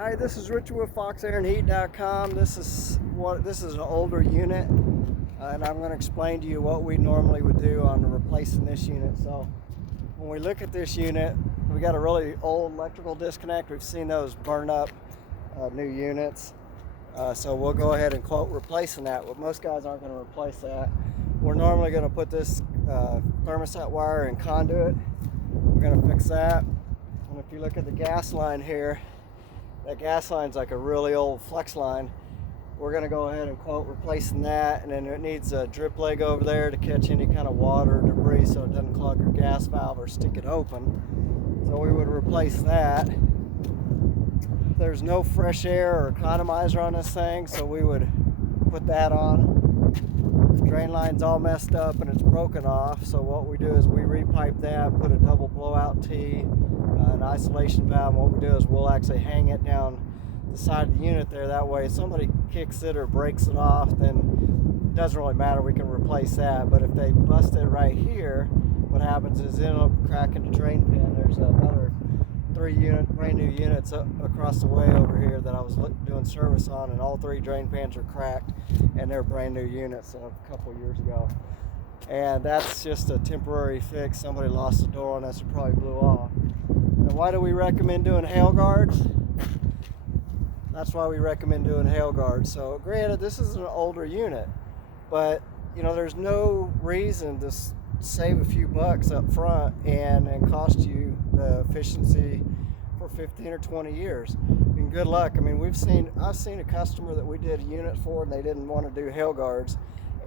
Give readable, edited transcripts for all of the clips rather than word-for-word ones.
Hi, this is Richard with FoxAirandHeat.com. This is an older unit, and I'm going to explain to you what we normally would do on replacing this unit. So, when we look at this unit, we got a really old electrical disconnect. We've seen those burn up new units. So we'll go ahead and quote replacing that. But most guys aren't going to replace that. We're normally going to put this thermostat wire in conduit. We're going to fix that. And if you look at the gas line here, that gas line's like a really old flex line. We're going to go ahead and quote replacing that, and then it needs a drip leg over there to catch any kind of water or debris so it doesn't clog your gas valve or stick it open. So we would replace that. There's no fresh air or economizer on this thing, so we would put that on. The drain line's all messed up and it's broken off, so what we do is we repipe that, put a double blowout T, an isolation valve. What we do is we'll actually hang it down the side of the unit there. That way if somebody kicks it or breaks it off, then it doesn't really matter, we can replace that. But if they bust it right here, what happens is it'll end up cracking the drain pan. There's another 3 brand new units across the way over here that I was doing service on, and all 3 drain pans are cracked, and they're brand new units a couple years ago. And that's just a temporary fix. Somebody lost the door on us, it probably blew off. And why do we recommend doing hail guards? That's why we recommend doing hail guards. So granted, this is an older unit, but you know, there's no reason to save a few bucks up front and cost you the efficiency for 15 or 20 years. I mean, good luck. I mean, I've seen a customer that we did a unit for, and they didn't want to do hail guards,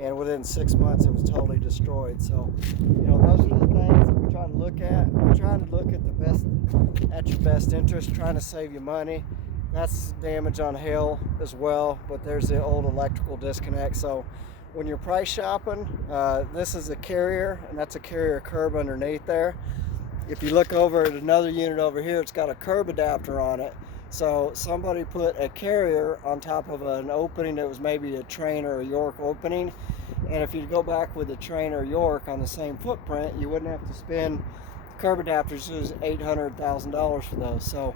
and within 6 months it was totally destroyed. So, you know, those are the things that we try to look at. We're trying to look at your best interest, trying to save you money. That's damage on hail as well, but there's the old electrical disconnect. So when you're price shopping, this is a carrier, and that's a carrier curb underneath there. If you look over at another unit over here, it's got a curb adapter on it. So somebody put a carrier on top of an opening that was maybe a Train or a York opening. And if you go back with a Train or York on the same footprint, you wouldn't have to spend curb adapters. It was $800,000 for those. So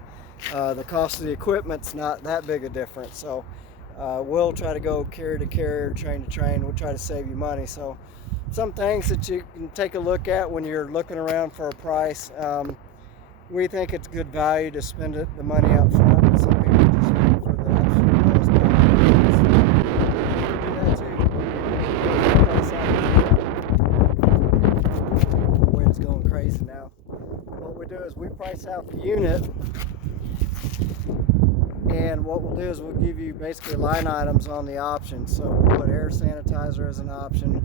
the cost of the equipment's not that big a difference. So we'll try to go carrier to carrier, train to train. We'll try to save you money. So some things that you can take a look at when you're looking around for a price. We think it's good value to spend the money up front. Some people just look for the absolute lowest value. The wind's going crazy now. What we do is we price out the unit, and what we'll do is we'll give you basically line items on the options. So we'll put air sanitizer as an option.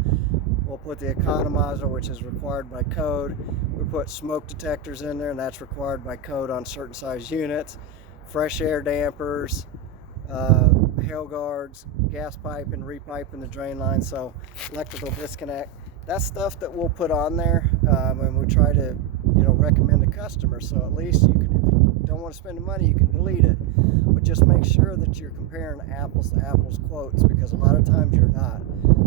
We'll put the economizer, which is required by code. We put smoke detectors in there, and that's required by code on certain size units. Fresh air dampers, hail guards, gas pipe and repiping the drain line, so electrical disconnect. That's stuff that we'll put on there, and we try to, you know, recommend to customers. So at least you can, if you don't want to spend the money, you can delete it. But just make sure that you're comparing apples to apples quotes, because a lot of times you're not.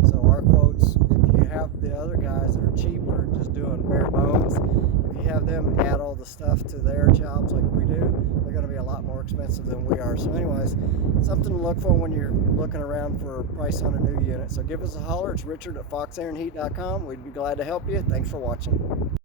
So our quotes, if you have the other guys that are cheaper and just doing bare bones, if you have them add all the stuff to their jobs like we do, they're going to be a lot more expensive than we are. So anyways, something to look for when you're looking around for a price on a new unit. So give us a holler. It's Richard at FoxAirandHeat.com. We'd be glad to help you. Thanks for watching.